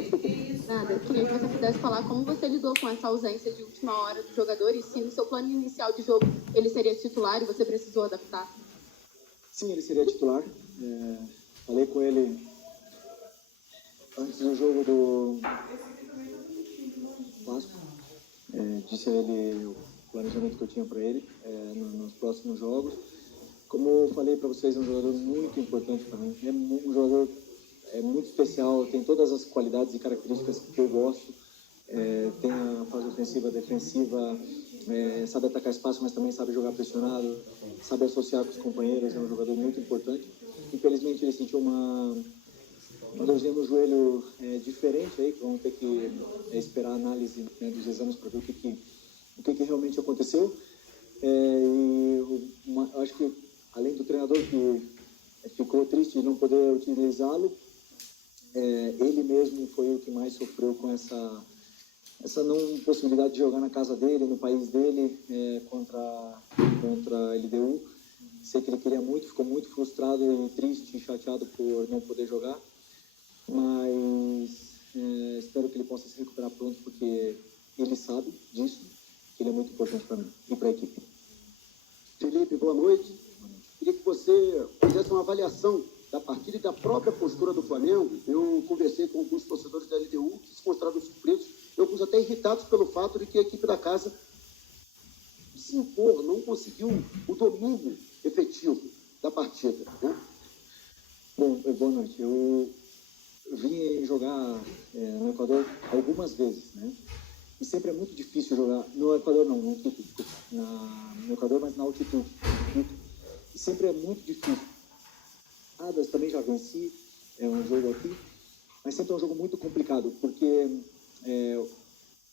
desculpa. Nada, queria que você pudesse falar como você lidou com essa ausência de última hora do jogador e se no seu plano inicial de jogo ele seria titular e você precisou adaptar. Sim, ele seria titular. Falei com ele antes do jogo do Vasco. Disse a ele o planejamento que eu tinha para ele nos próximos jogos. Como eu falei para vocês, é um jogador muito importante para mim. É um jogador muito especial, tem todas as qualidades e características que eu gosto. Tem a fase ofensiva, defensiva, sabe atacar espaço, mas também sabe jogar pressionado, sabe associar com os companheiros, é um jogador muito importante. Infelizmente ele sentiu uma dorzinha no joelho diferente aí, que vamos ter que esperar a análise dos exames para ver o que realmente aconteceu. Acho que além do treinador que ficou triste de não poder utilizá-lo, ele mesmo foi o que mais sofreu com essa não possibilidade de jogar na casa dele, no país dele, contra a LDU. Sei que ele queria muito, ficou muito frustrado e triste e chateado por não poder jogar, mas espero que ele possa se recuperar pronto, porque ele sabe disso, que ele é muito importante para mim e para a equipe. Felipe, boa noite. Queria que você fizesse uma avaliação da partida e da própria postura do Flamengo. Eu conversei com alguns torcedores da LDU que se mostraram surpresos e alguns até irritados pelo fato de que a equipe da casa se impor, não conseguiu o domínio efetivo da partida, né? Bom, boa noite. Eu vim jogar no Equador algumas vezes, né? E sempre é muito difícil jogar no Equador, não, no Equador, mas na altitude. E sempre é muito difícil. Eu também já venci um jogo aqui, mas sempre é um jogo muito complicado, porque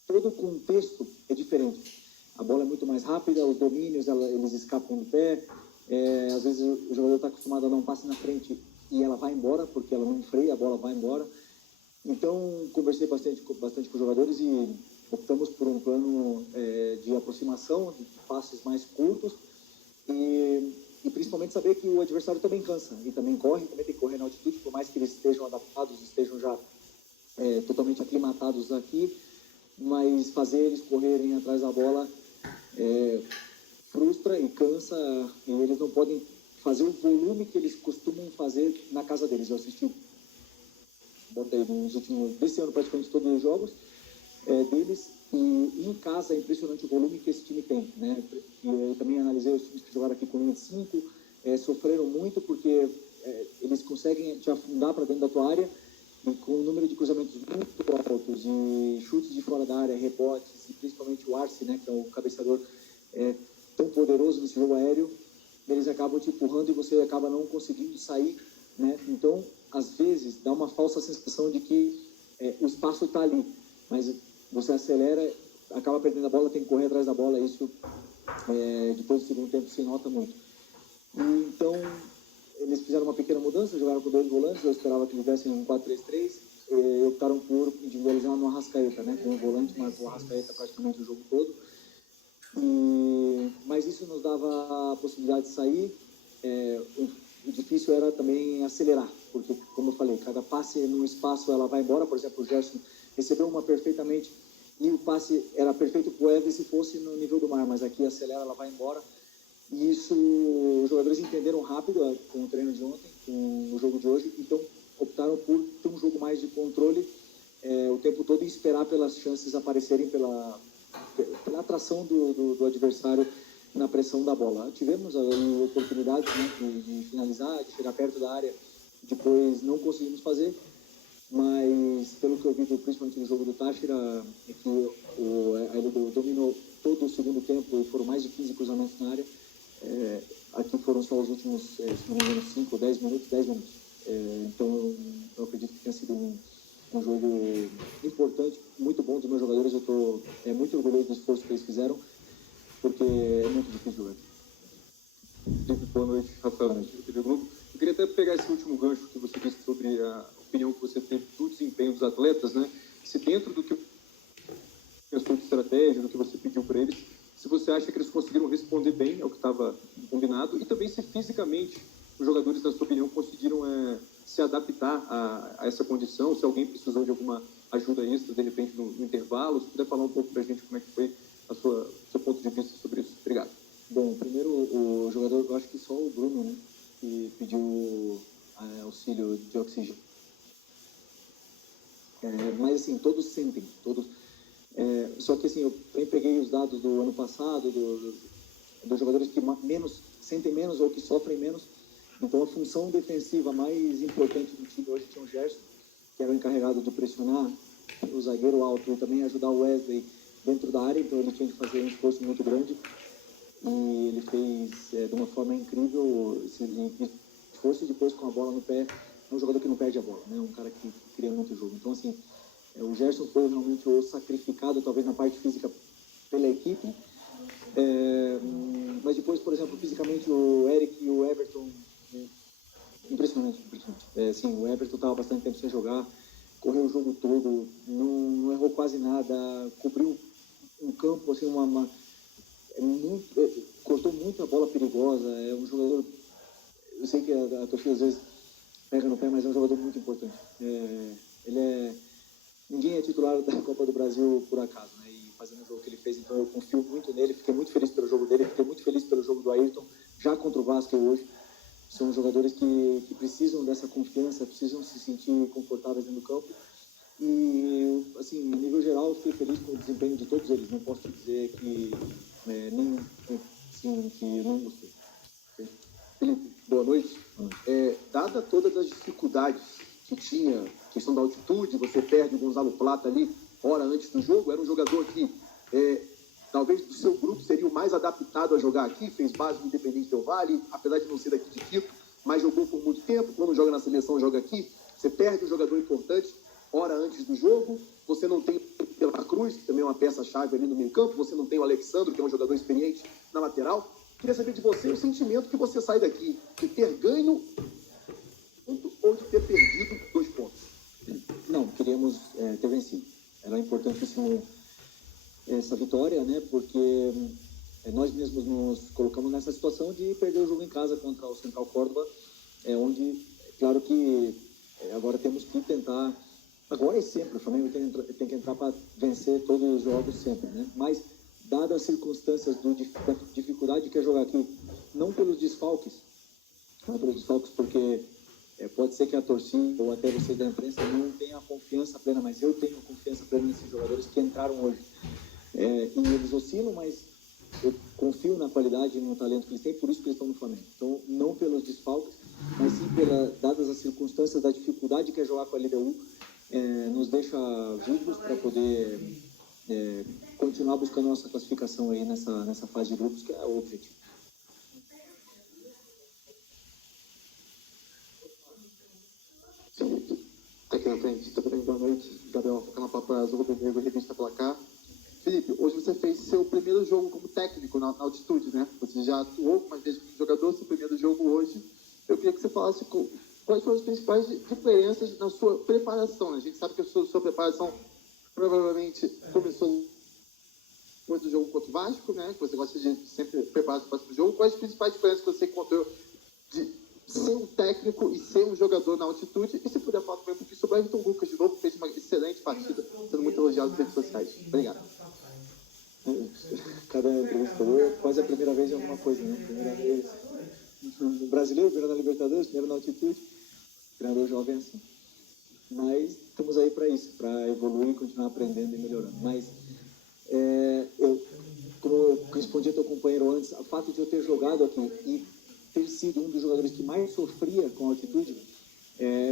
todo o contexto é diferente. A bola é muito mais rápida, os domínios eles escapam do pé, às vezes o jogador está acostumado a dar um passe na frente e ela vai embora, porque ela não freia, a bola vai embora. Então, conversei bastante com os jogadores e optamos por um plano de aproximação, de passes mais curtos e principalmente saber que o adversário também cansa e também corre, também tem que correr na altitude, por mais que eles estejam adaptados, estejam já totalmente aclimatados aqui, mas fazer eles correrem atrás da bola frustra e cansa, e eles não podem fazer o volume que eles costumam fazer na casa deles. Eu assisti desse ano praticamente todos os jogos deles, e em casa é impressionante o volume que esse time tem, né? Eu também analisei os times que jogaram aqui com linha de 5, sofreram muito porque eles conseguem te afundar para dentro da tua área, e com um número de cruzamentos muito altos e chutes de fora da área, rebotes, e principalmente o Arce, né, que é o cabeceador tão poderoso nesse jogo aéreo, eles acabam te empurrando e você acaba não conseguindo sair, né? Então, às vezes, dá uma falsa sensação de que o espaço está ali, mas você acelera, acaba perdendo a bola, tem que correr atrás da bola, isso depois do segundo tempo se nota muito. E, então, eles fizeram uma pequena mudança, jogaram com 2 volantes, eu esperava que eles dessem um 4-3-3, e optaram por individualizar no Arrascaeta, né? Com o volante, mas o Arrascaeta praticamente o jogo todo. Mas isso nos dava a possibilidade de sair. O difícil era também acelerar, porque, como eu falei, cada passe no espaço ela vai embora. Por exemplo, o Gerson recebeu uma perfeitamente e o passe era perfeito para o Everton se fosse no nível do mar, mas aqui acelera, ela vai embora. E isso os jogadores entenderam rápido com o treino de ontem, com o jogo de hoje, então optaram por ter um jogo mais de controle o tempo todo e esperar pelas chances aparecerem, pela atração do adversário na pressão da bola. Tivemos oportunidades, né, de finalizar, de chegar perto da área, depois não conseguimos fazer, mas pelo que eu vi, principalmente no jogo do Táchira, é que ele dominou todo o segundo tempo e foram mais de 15 cruzamentos na área. Aqui foram só os últimos, se não me engano, 5 ou 10 minutos, 10 minutos. Então eu acredito que tenha sido um jogo importante, muito bom dos meus jogadores. Eu estou muito orgulhoso do esforço que eles fizeram, porque é muito difícil jogar. Boa noite, Rafael, da TV Globo. Eu queria até pegar esse último gancho que você disse sobre a opinião que você teve do desempenho dos atletas, né? Se dentro do que pensou de estratégia, do que você pediu para eles, se você acha que eles conseguiram responder bem ao que estava combinado, e também se fisicamente os jogadores, na sua opinião, conseguiram se adaptar a essa condição, se alguém precisou de alguma ajuda extra, de repente, no intervalo. Se puder falar um pouco para a gente como é que foi seu ponto de vista sobre isso. Obrigado. Bom, primeiro, o jogador, eu acho que só o Bruno, né, que pediu auxílio de oxigênio. Mas, assim, todos sentem, todos... só que, assim, eu peguei os dados do ano passado, dos jogadores que sentem menos ou que sofrem menos. Então, a função defensiva mais importante do time hoje tinha o Gerson, que era o encarregado de pressionar o zagueiro alto e também ajudar o Wesley dentro da área. Então, ele tinha que fazer um esforço muito grande. E ele fez de uma forma incrível esse esforço. E depois, com a bola no pé, é um jogador que não perde a bola, né? Um cara que cria muito jogo. Então, assim, o Gerson foi realmente o sacrificado, talvez na parte física, pela equipe. Mas depois, por exemplo, fisicamente, o Eric e o Everton, impressionante. Sim, o Everton estava bastante tempo sem jogar, correu o jogo todo, não errou quase nada, cobriu um campo, assim, cortou muita bola perigosa. É um jogador, eu sei que a torcida às vezes pega no pé, mas é um jogador muito importante. Ninguém é titular da Copa do Brasil por acaso, né? E fazendo o jogo que ele fez, então eu confio muito nele, fiquei muito feliz pelo jogo dele, fiquei muito feliz pelo jogo do Ayrton, já contra o Vasco hoje. São jogadores que precisam dessa confiança, precisam se sentir confortáveis dentro do campo. E, assim, a nível geral, eu fiquei feliz com o desempenho de todos eles. Não posso dizer que que não gostei. Felipe, boa noite. Dada todas as dificuldades que tinha, questão da altitude, você perde o Gonzalo Plata ali, hora antes do jogo, era um jogador que, talvez do seu grupo, seria o mais adaptado a jogar aqui, fez base no Independente Del Valle, apesar de não ser daqui de Quito, mas jogou por muito tempo. Quando joga na seleção, joga aqui. Você perde um jogador importante hora antes do jogo. Você não tem o Pela Cruz, que também é uma peça-chave ali no meio campo. Você não tem o Alexandre, que é um jogador experiente na lateral. Queria saber de você o sentimento que você sai daqui, de ter ganho ou de ter perdido 2 pontos. Não, queríamos ter vencido. Era importantíssimo essa vitória, né? Porque nós mesmos nos colocamos nessa situação de perder o jogo em casa contra o Central Córdoba, onde, claro que agora temos que tentar, agora e sempre, o Flamengo tem que entrar para vencer todos os jogos sempre, né? Mas, dadas as circunstâncias da dificuldade que é jogar aqui, não pelos desfalques, porque pode ser que a torcida ou até vocês da imprensa não tenham a confiança plena, mas eu tenho confiança plena nesses jogadores que entraram hoje. E eles oscilam, mas eu confio na qualidade e no talento que eles têm, por isso que eles estão no Flamengo. Então, não pelos desfalques, mas sim dadas as circunstâncias da dificuldade que é jogar com a LDU, nos deixa vivos para poder continuar buscando nossa classificação aí nessa fase de grupos, que é o objetivo. Aqui na frente, também boa noite. Gabriel Canapapa Azul, Rubro Revista Placar. Felipe, hoje você fez seu primeiro jogo como técnico na altitude, né? Você já atuou algumas vezes como jogador, seu primeiro jogo hoje. Eu queria que você falasse quais foram as principais diferenças na sua preparação, né? A gente sabe que a sua preparação provavelmente começou depois do jogo contra o Vasco, né? Que você gosta de sempre preparar o próximo jogo. Quais as principais diferenças que você encontrou de ser um técnico e ser um jogador na altitude? E se puder falar também um pouquinho sobre o Ayrton Lucas, de novo, que fez uma excelente partida, sendo muito elogiado nas redes sociais. Obrigado. Cada entrevistador quase a primeira vez em alguma coisa, né? Primeira vez no Brasileiro, primeiro na Libertadores, primeiro na altitude, treinador jovem assim. Mas estamos aí para isso, para evoluir, continuar aprendendo e melhorando. Mas, como eu respondi ao teu companheiro antes, o fato de eu ter jogado aqui e ter sido um dos jogadores que mais sofria com a altitude,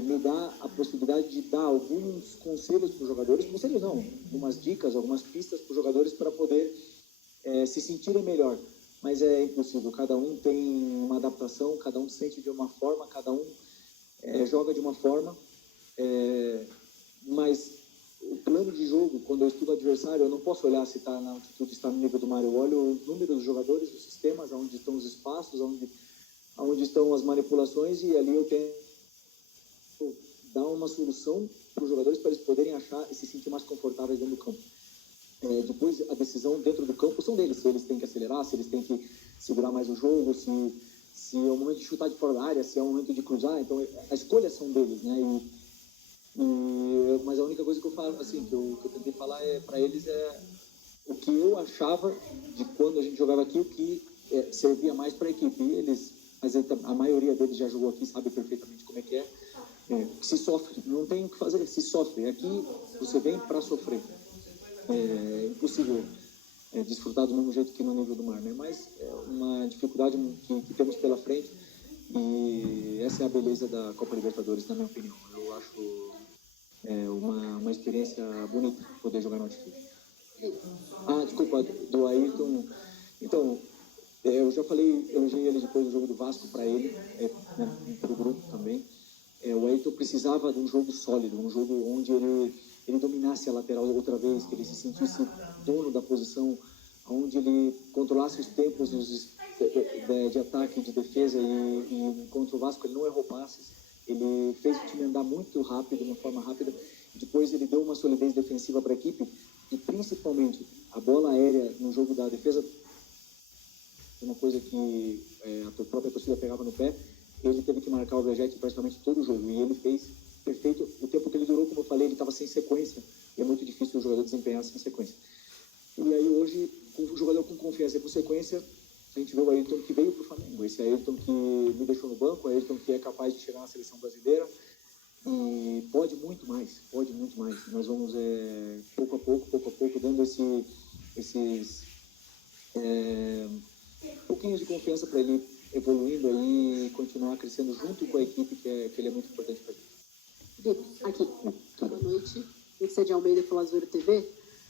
me dá a possibilidade de dar alguns conselhos para os jogadores, conselhos não, algumas dicas, algumas pistas para os jogadores para poder se sentirem melhor. Mas é impossível, cada um tem uma adaptação, cada um sente de uma forma, cada um joga de uma forma, mas o plano de jogo, quando eu estudo o adversário, eu não posso olhar se está na altitude, se está no nível do mar. Eu olho o número dos jogadores, os sistemas, onde estão os espaços, onde estão as manipulações, e ali eu tento dar uma solução para os jogadores para eles poderem achar e se sentir mais confortáveis dentro do campo. Depois, a decisão dentro do campo são deles, se eles têm que acelerar, se eles têm que segurar mais o jogo, se se é o momento de chutar de fora da área, se é o momento de cruzar. Então, as escolhas são deles, né? Mas a única coisa que eu falo, assim, que eu tentei falar para eles o que eu achava de quando a gente jogava aqui, o que servia mais para a equipe. Mas a maioria deles já jogou aqui, sabe perfeitamente como é que é. Se sofre, não tem o que fazer, se sofre. Aqui você vem para sofrer. É impossível desfrutar do mesmo jeito que no nível do mar, né? Mas é uma dificuldade que temos pela frente, e essa é a beleza da Copa Libertadores, na minha opinião. Eu acho uma experiência bonita poder jogar no altitude. Desculpa, do Ayrton. Então, eu já elogiei ele depois do jogo do Vasco para ele, para o grupo também. O Ayrton precisava de um jogo sólido, um jogo onde ele dominasse a lateral outra vez, que ele se sentisse dono da posição, onde ele controlasse os tempos de ataque e de defesa, e contra o Vasco ele não errou passes, ele fez o time andar muito rápido, de uma forma rápida, depois ele deu uma solidez defensiva para a equipe, e principalmente a bola aérea no jogo da defesa, uma coisa que a própria torcida pegava no pé. Ele teve que marcar o Vegete praticamente todo o jogo, e ele fez perfeito. O tempo que ele durou, como eu falei, ele estava sem sequência, e é muito difícil o jogador desempenhar sem sequência. E aí hoje, com o jogador com confiança e com sequência, a gente vê o Ayrton que veio para o Flamengo, esse Ayrton que me deixou no banco, o Ayrton que é capaz de chegar na seleção brasileira, e pode muito mais. Nós vamos pouco a pouco dando esses pouquinhos de confiança para ele evoluindo aí e continuar crescendo junto com a equipe, que ele é muito importante para a gente. Aqui, boa noite. Letícia de Almeida pela Azul TV.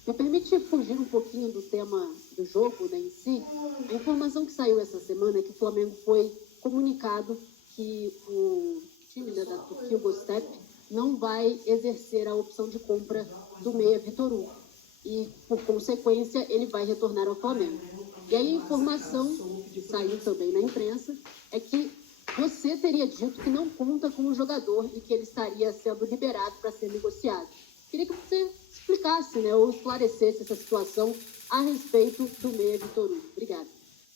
Me permite fugir um pouquinho do tema do jogo, né, em si. A informação que saiu essa semana é que o Flamengo foi comunicado que o time da Turquia, o Göztepe, não vai exercer a opção de compra do meia Vitor Hugo. E, por consequência, ele vai retornar ao Flamengo. E aí a informação que saiu também na imprensa é que você teria dito que não conta com o jogador e que ele estaria sendo liberado para ser negociado. Queria que você explicasse, né, ou esclarecesse essa situação a respeito do meia Vitor Hugo. Obrigada.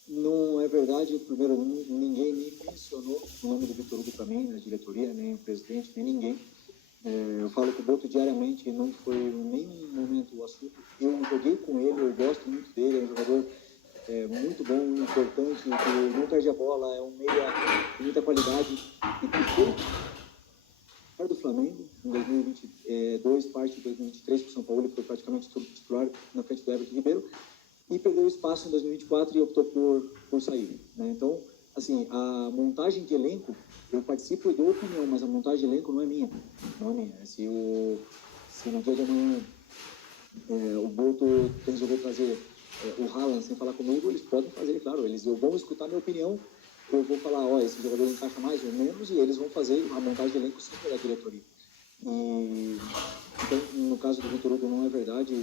Não é verdade. Primeiro, ninguém nem mencionou o nome do Vitor Hugo para mim, na diretoria, nem o presidente, nem ninguém. Eu falo com o Boto diariamente, não foi em nenhum momento o assunto. Eu joguei com ele, eu gosto muito dele, é um jogador muito bom, importante, que não perde a bola, é um meia de muita qualidade, e que foi do Flamengo em 2022, parte de 2023 para o São Paulo. Ele foi praticamente titular na frente do Everton Ribeiro, e perdeu espaço em 2024 e optou por sair, né? Então, assim, a montagem de elenco, eu participo e dou opinião, mas a montagem de elenco não é minha. Se no dia de amanhã o Boto resolver trazer o Haaland sem falar comigo, eles podem fazer, claro, eles vão escutar minha opinião, eu vou falar, esse jogador encaixa mais ou menos, e eles vão fazer a montagem de elenco sempre da diretoria. Então, no caso do Vitor Hugo, não é verdade,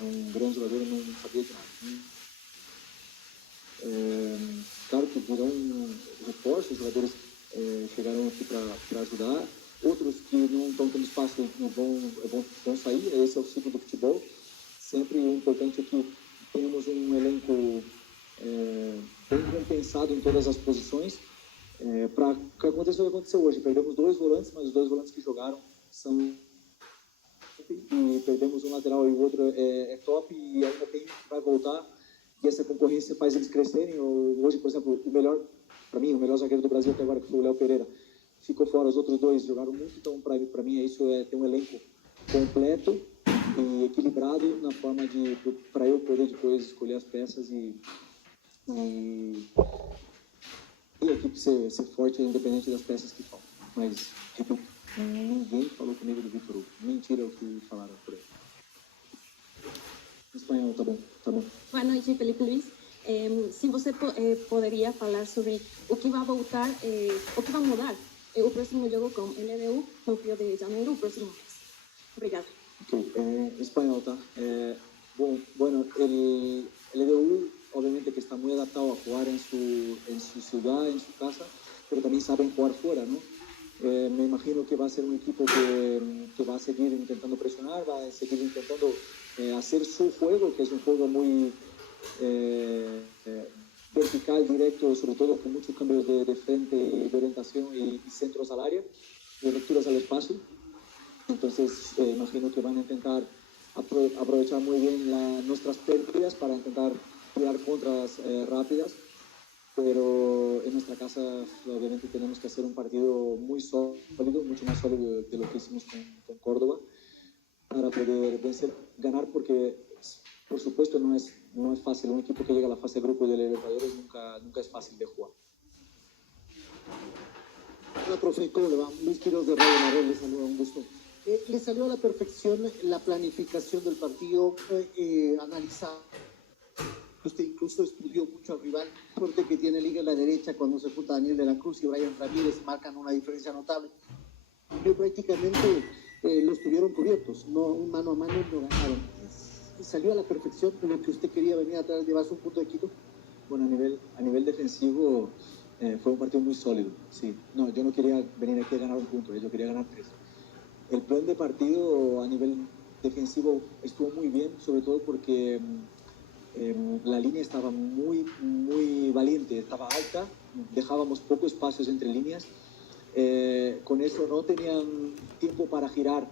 é um grande jogador, eu não sabia de nada. Claro que virão reforços, os jogadores chegaram aqui para ajudar, outros que não estão tendo espaço e vão sair. Esse é o ciclo do futebol. Sempre o importante é que tenhamos um elenco bem compensado em todas as posições, para que aconteça o que aconteceu hoje. Perdemos 2 volantes, mas os 2 volantes que jogaram são... E perdemos um lateral e o outro é top, e ainda vai voltar, e essa concorrência faz eles crescerem. Hoje, por exemplo, para mim, o melhor zagueiro do Brasil até agora, que foi o Léo Pereira, ficou fora. Os outros 2 jogaram muito, então para mim isso ter um elenco completo e equilibrado na forma para eu poder depois escolher as peças e a equipe ser forte, independente das peças que faltam. Mas, repito, ninguém falou comigo do Vitor Hugo. Mentira o que falaram por aí. Espanhol, tá bom. Boa noite, Felipe Luiz. Se você poderia falar sobre o que vai voltar, o que vai mudar o próximo jogo com LDU no Rio de Janeiro, o próximo mês. Obrigada. Ok, espanhol, tá? Bueno, el LDU obviamente que está muy adaptado a jugar en su ciudad, en su casa, pero también saben jugar fuera, ¿no? Me imagino que va a ser un equipo que va a seguir intentando presionar, va a seguir intentando hacer su juego, que es un juego muy vertical, directo, sobre todo con muchos cambios de frente, de orientación y centros al área, y lecturas al espacio. Entonces, imagino que van a intentar aprovechar muy bien nuestras pérdidas para intentar tirar contras rápidas. Pero en nuestra casa, obviamente, tenemos que hacer un partido muy sólido, mucho más sólido de lo que hicimos con Córdoba, para poder ganar, porque, por supuesto, no es fácil. Un equipo que llega a la fase de grupo de Libertadores nunca es fácil de jugar. Hola, profe, ¿cómo le va? Luis Quiroz de Radio Marrón, le saluda, un gusto. Le salió a la perfección la planificación del partido, analizado. Usted incluso estudió mucho al rival fuerte que tiene Liga en la derecha cuando se junta Daniel de la Cruz y Brian Ramírez, marcan una diferencia notable. Pero prácticamente los tuvieron cubiertos, no un mano a mano no ganaron. ¿Salió a la perfección lo que usted quería venir a traer, llevarse un punto de Quito? Bueno, a nivel defensivo fue un partido muy sólido, sí. No, yo no quería venir aquí a ganar un punto, yo quería ganar 3. El plan de partido a nivel defensivo estuvo muy bien, sobre todo porque la línea estaba muy valiente, estaba alta, dejábamos pocos espacios entre líneas. Con eso no tenían tiempo para girar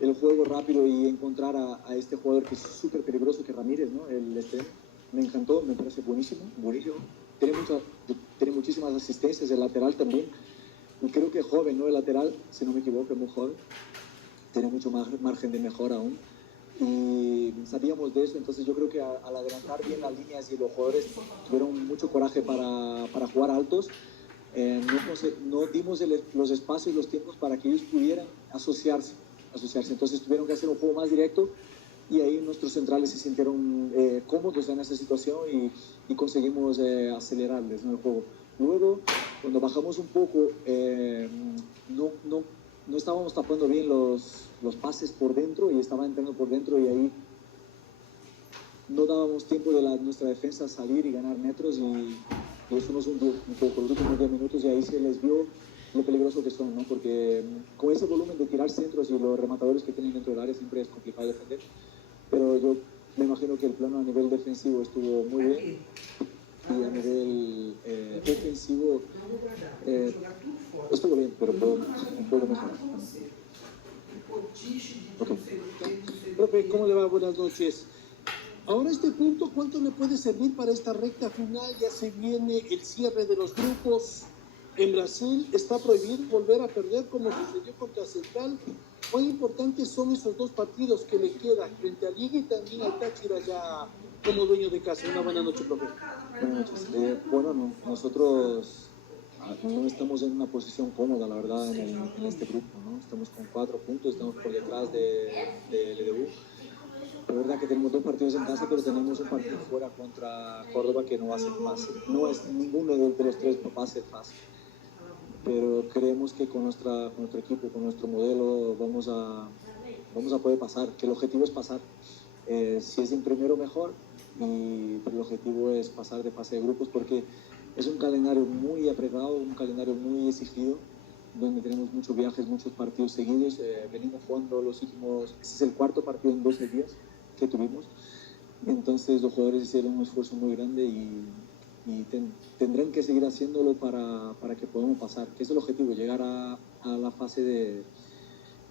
el juego rápido y encontrar a este jugador que es súper peligroso, que es Ramírez, ¿no? Me encantó, me parece buenísimo. Tiene muchísimas asistencias, el lateral también. Y creo que es joven, ¿no? El lateral, si no me equivoco, es muy joven. Tiene mucho más margen de mejora aún. Y sabíamos de eso, entonces yo creo que al adelantar bien las líneas y los jugadores tuvieron mucho coraje para jugar altos, no dimos los espacios y los tiempos para que ellos pudieran asociarse, entonces tuvieron que hacer un juego más directo y ahí nuestros centrales se sintieron cómodos en esa situación y conseguimos acelerarles, ¿no? El juego. Luego, cuando bajamos un poco, no estábamos tapando bien los pases por dentro y estaba entrando por dentro y ahí no dábamos tiempo de nuestra defensa a salir y ganar metros y eso nos hundió un poco los últimos 10 minutos y ahí se les vio lo peligroso que son, ¿no? Porque con ese volumen de tirar centros y los rematadores que tienen dentro del área siempre es complicado defender, pero yo me imagino que el plano a nivel defensivo estuvo muy bien y a nivel defensivo estuvo bien, pero puedo mejorar. Okay. Profe, ¿cómo le va? Buenas noches. Ahora este punto, ¿cuánto le puede servir para esta recta final? Ya se viene el cierre de los grupos. En Brasil está prohibido volver a perder como sucedió contra Central. ¿Cuán importantes son esos dos partidos que le quedan frente a Liga y también al Táchira ya como dueño de casa? Una buena noche, profe. Buenas noches. Bueno, nosotros no estamos en una posición cómoda, la verdad, en este grupo, ¿no? Estamos con 4 puntos, estamos por detrás de LDU. La verdad que tenemos 2 partidos en casa, pero tenemos un partido fuera contra Córdoba que no va a ser fácil. No es ninguno de los 3 va a ser fácil. Pero creemos que con nuestro equipo, con nuestro modelo, vamos a poder pasar, que el objetivo es pasar. Si es en primero, mejor, pero el objetivo es pasar de fase de grupos porque es un calendario muy apretado, un calendario muy exigido, donde tenemos muchos viajes, muchos partidos seguidos. Venimos jugando ese es el 4º partido en 12 días que tuvimos. Entonces los jugadores hicieron un esfuerzo muy grande y tendrán que seguir haciéndolo para que podamos pasar, que es el objetivo, llegar a la fase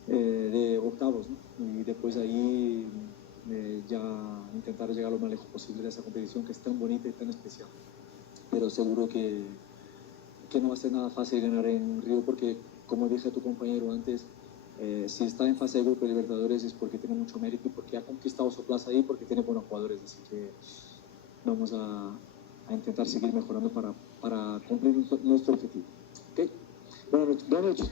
de octavos, ¿no? Y después ahí ya intentar llegar lo más lejos posible de esa competición que es tan bonita y tan especial. Pero seguro que no va a ser nada fácil ganar en Río porque, como dije a tu compañero antes, si está en fase de grupo de Libertadores es porque tiene mucho mérito y porque ha conquistado su plaza ahí, porque tiene buenos jugadores, así que vamos a intentar seguir mejorando para cumplir nuestro objetivo. ¿Okay? Buenas noches.